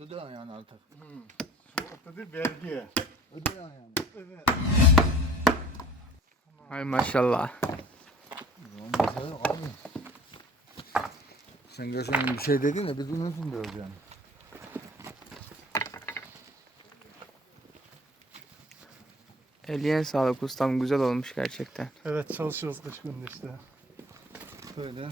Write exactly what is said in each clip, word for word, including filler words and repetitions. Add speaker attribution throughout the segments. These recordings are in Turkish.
Speaker 1: Ödüyorsun yani artık.
Speaker 2: Hmm. Sigorta değil, vergi.
Speaker 1: Ödüyorsun yani.
Speaker 2: Evet.
Speaker 3: Hay maşallah.
Speaker 1: Ondan sonra yok abi. Sen geçen bir şey dedin de biz unutun diyoruz yani.
Speaker 3: Eline sağlık ustam, güzel olmuş gerçekten.
Speaker 2: Evet, çalışıyoruz kış günü işte.
Speaker 1: Böyle.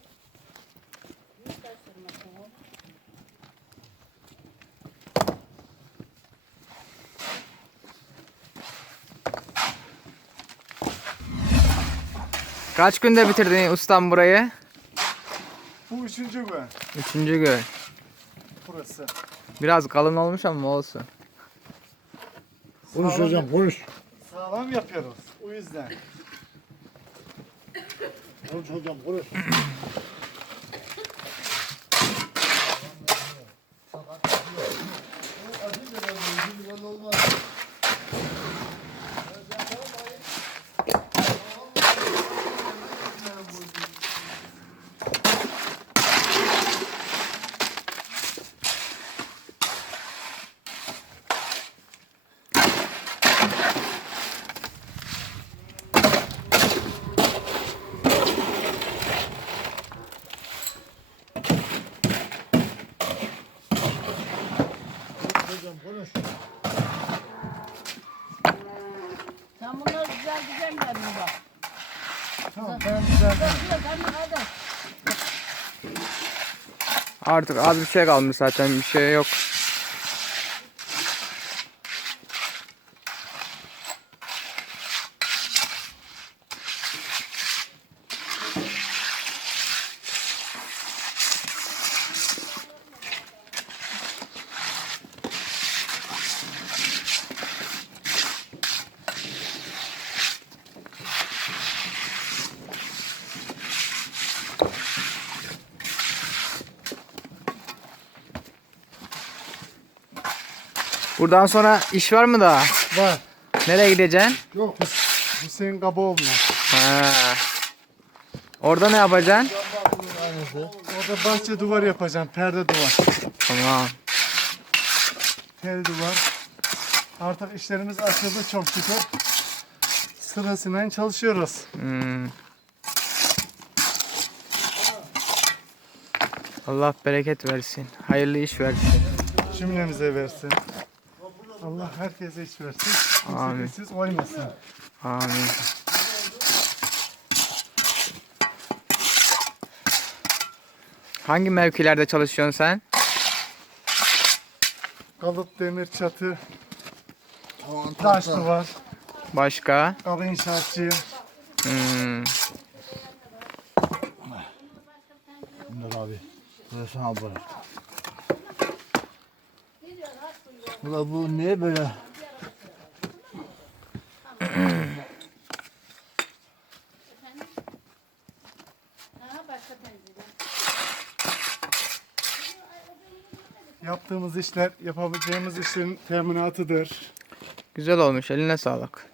Speaker 3: Kaç günde bitirdin ustam burayı?
Speaker 2: Bu üçüncü gün
Speaker 3: Üçüncü gün.
Speaker 2: burası.
Speaker 3: Biraz kalın olmuş ama olsun.
Speaker 1: Konuş
Speaker 2: Sağlam-
Speaker 1: hocam konuş.
Speaker 2: Sağlam yapıyoruz. O yüzden.
Speaker 1: Konuş hocam konuş. Hocam konuş.
Speaker 4: Sen bunları güzel güzel verdin bak.
Speaker 2: Tamam, ben düzeldim.
Speaker 4: Hadi hadi hadi.
Speaker 3: Artık az bir şey kalmış zaten, bir şey yok. Buradan sonra iş var mı daha?
Speaker 2: Var.
Speaker 3: Nereye gideceksin?
Speaker 2: Yok. Hüseyin Kaboğlu'na.
Speaker 3: Ha. Orada ne yapacaksın?
Speaker 2: Orada bahçe duvar yapacağım. Perde duvar.
Speaker 3: Tamam.
Speaker 2: Tel duvar. Artık işlerimiz açıldı çok şükür. Sırasıyla çalışıyoruz.
Speaker 3: Hmm. Allah bereket versin. Hayırlı iş versin.
Speaker 2: Cümlemize versin. Allah herkese iş versin.
Speaker 3: Amin.
Speaker 2: Kimse işsiz olmasın.
Speaker 3: Amin. Hangi mevkilerde çalışıyorsun sen?
Speaker 2: Kalıp demir çatı,
Speaker 1: Tamam
Speaker 2: taş
Speaker 1: tamam.
Speaker 2: duvar,
Speaker 3: Başka?
Speaker 2: kabı inşaatçı.
Speaker 3: Hmm.
Speaker 1: Bunlar abi. Böyle sana bırak. Ula bu niye böyle?
Speaker 4: Aha başka pencere.
Speaker 2: Yaptığımız işler, yapabileceğimiz işlerin teminatıdır.
Speaker 3: Güzel olmuş. Eline sağlık.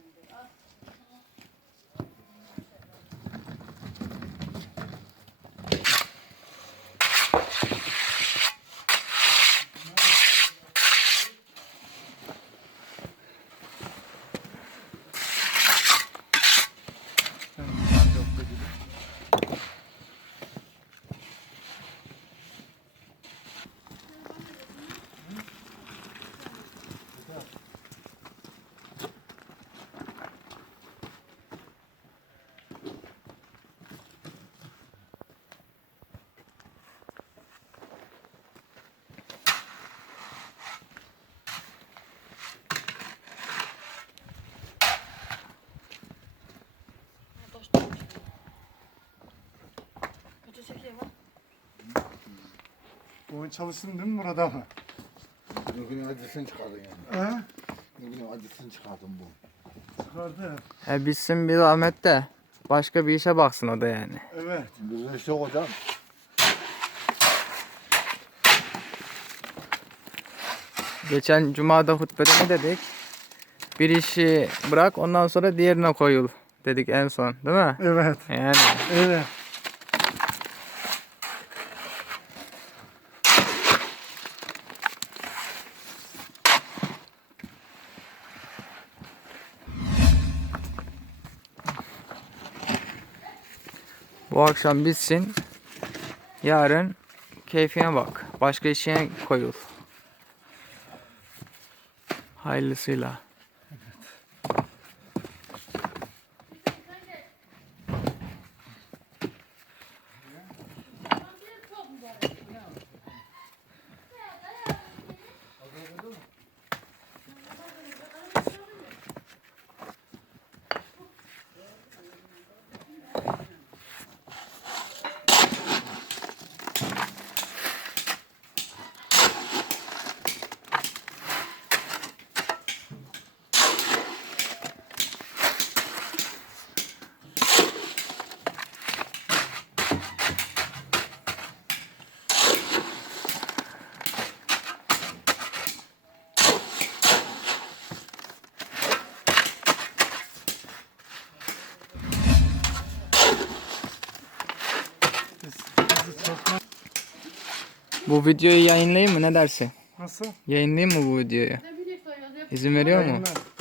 Speaker 2: Bugün çalıştın değil mi burada mı?
Speaker 1: Bugün acısını çıkardın yani.
Speaker 2: He?
Speaker 1: Bugün acısını çıkardın bu.
Speaker 2: Çıkardı.
Speaker 3: E bitsin bir zahmet de. Başka bir işe baksın o da yani.
Speaker 2: Evet.
Speaker 1: Bizim iş yok hocam.
Speaker 3: Geçen cumada hutbede ne dedik? Bir işi bırak, ondan sonra diğerine koyul dedik en son, değil mi?
Speaker 2: Evet.
Speaker 3: Yani
Speaker 2: Evet.
Speaker 3: Bu akşam bitsin. Yarın keyfine bak. Başka işe koyul. Hayırlısıyla.
Speaker 2: Biz, bizi çok
Speaker 3: Bu videoyu yayınlayayım mı? Ne dersin?
Speaker 2: nasıl?
Speaker 3: Yayınlayayım mı bu videoyu? İzin veriyor mu?
Speaker 2: Yayınlar.